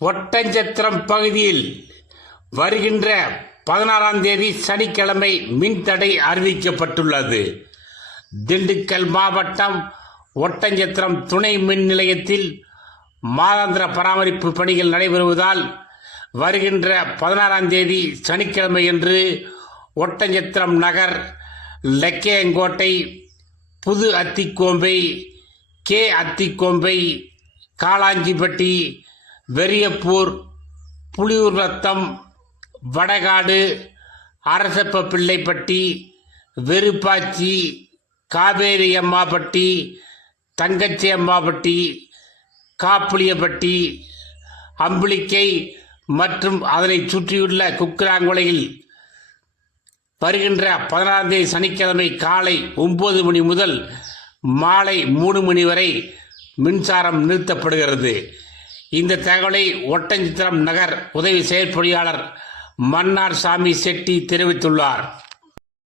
ஒட்டஞ்சத்திரம் பகுதியில் வருகின்ற 16ஆம் தேதி சனிக்கிழமை மின்தடை அறிவிக்கப்பட்டுள்ளது. திண்டுக்கல் மாவட்டம் ஒட்டஞ்சத்திரம் துணை மின் நிலையத்தில் மாதாந்திர பராமரிப்பு பணிகள் நடைபெறுவதால் வருகின்ற 16ஆம் தேதி சனிக்கிழமையன்று ஒட்டஞ்சத்திரம் நகர், லக்கையங்கோட்டை, புது அத்திக்கோம்பை, கே அத்திக்கோம்பை, காளாஞ்சிப்பட்டி, வெறியப்பூர், புலியூர்நத்தம், வடகாடு, அரசப்பப்பிள்ளைப்பட்டி, வெறுப்பாச்சி, காவேரி அம்மாப்பட்டி, தங்கச்சி அம்மாப்பட்டி, காப்புளியப்பட்டி, அம்புலிக்கை மற்றும் அதனை சுற்றியுள்ள குக்கிராங்குளையில் வருகின்ற 16ஆம் தேதி சனிக்கிழமை காலை 9 மணி முதல் மாலை 3 மணி வரை மின்சாரம் நிறுத்தப்படுகிறது. இந்த தகவலை ஒட்டஞ்சத்திரம் நகர் உதவி செயற்பொறியாளர் மன்னார் சாமி செட்டி தெரிவித்துள்ளார்.